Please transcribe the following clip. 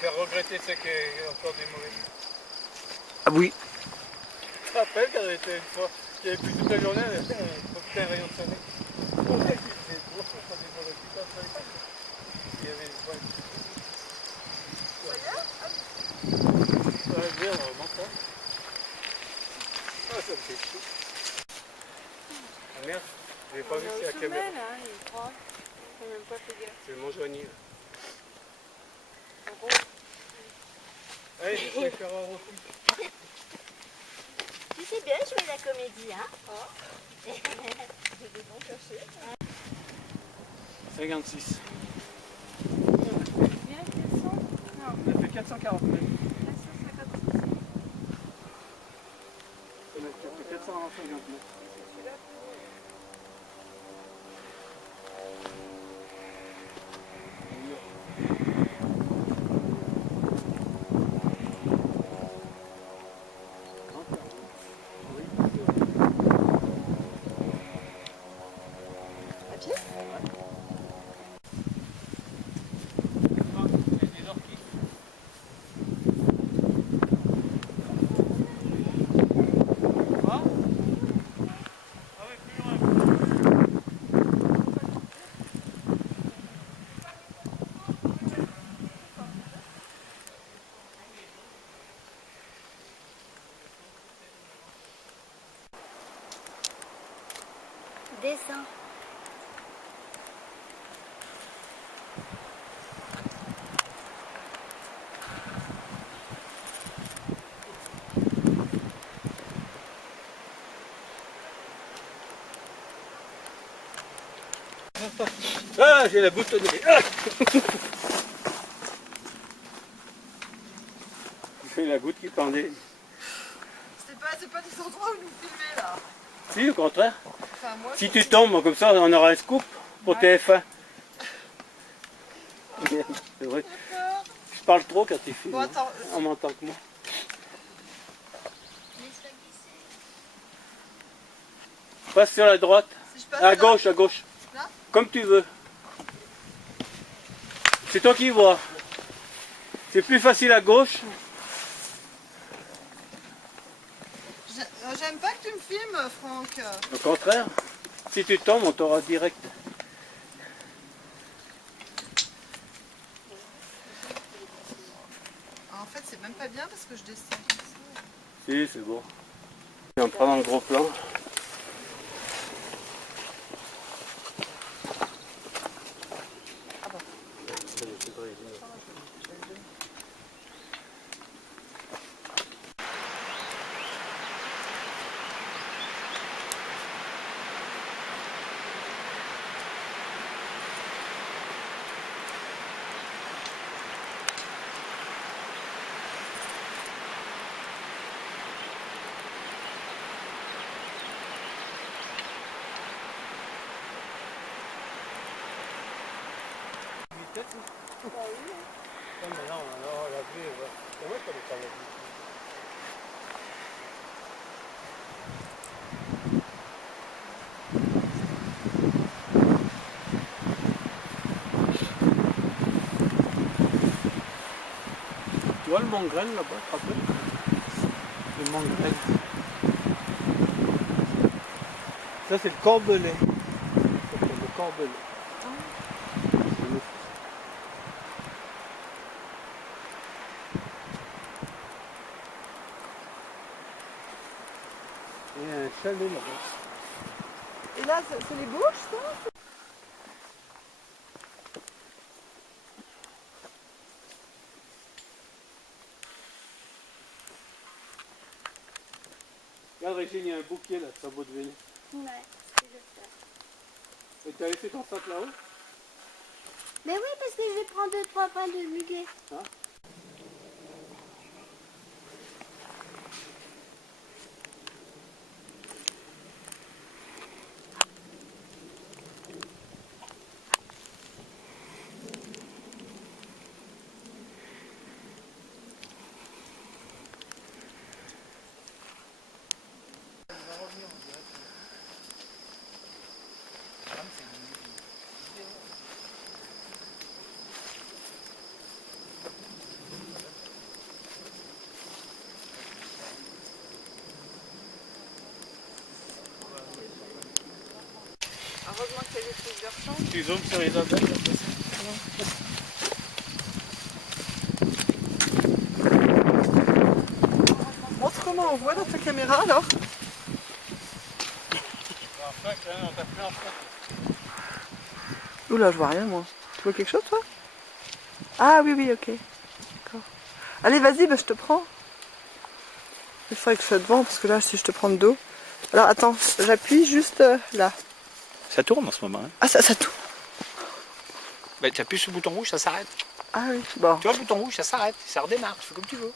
Faire regretter ceux qui ont encore des mauvais. Ah oui. Tu te rappelles quand on était une fois, il y avait plus toute la journée, on avait profité un rayon de soleil. Ouais, c'est beau, on prenait pour le putain de soleil. Il y avait des poils. Ouais, bien, on remonte ça. Ah, ça me fait chier. Ah merde, je l'ai pas vu sur la caméra. Là, il croit. J'ai même pas fait gaffe. C'est mon joignier. En gros. Allez, je vais faire un refus. Tu sais bien jouer la comédie, hein? Oh. J'ai des bons cachets. 56. Il y a 400? Non. On a fait 440 mètres. 456. On a fait 450 mètres. Celui-là. À pied? Descends. Ah, j'ai la boutonnée. Ah j'ai la goutte qui pendait. C'est pas des endroits où nous filmer là. Si, au contraire. Enfin, moi, Si tu tombes, comme ça, on aura un scoop pour TF1. C'est vrai. Je parle trop quand tu filmes. Bon, attends. On m'entend que moi. Passe sur la droite. Si je passe À là, gauche, à gauche. Là? Comme tu veux. C'est toi qui vois. C'est plus facile à gauche. J'aime pas que tu me filmes, Franck. Au contraire. Si tu tombes, on t'aura direct. En fait, c'est même pas bien parce que je descends. Si, c'est bon. On prend dans le gros plan. Bah oui. Non, mais non, on l'a vu. C'est vrai qu'on est pas là. Tu vois le mongrel là-bas, tu te rappelles? Le mongrel. Ça c'est le corbelet. Ça c'est le corbelet. Il y a un chalet là-bas. Et là, c'est les bouches, ça? Regarde Régine, il y a un bouquet là, sur bout de ville. Ouais, c'est le faire. Et tu as laissé ton sac là-haut? Mais oui, parce que je vais prendre 2-3 pains de muguet. Hein? Heureusement qu'il y a des plusieurs champs. Tu zoomes sur les abeilles. Montre comment on voit dans ta caméra alors. Oula, je vois rien moi. Tu vois quelque chose toi? Ah oui, oui, ok. D'accord. Allez, vas-y, bah, je te prends. Il faudrait que je sois devant parce que là, si je te prends de dos. Alors attends, j'appuie juste là. Ça tourne en ce moment. Hein. Ah, ça tourne. Bah, tu appuies sur le bouton rouge, ça s'arrête. Ah oui, bon. Tu vois le bouton rouge, ça s'arrête. Ça redémarre, tu fais comme tu veux.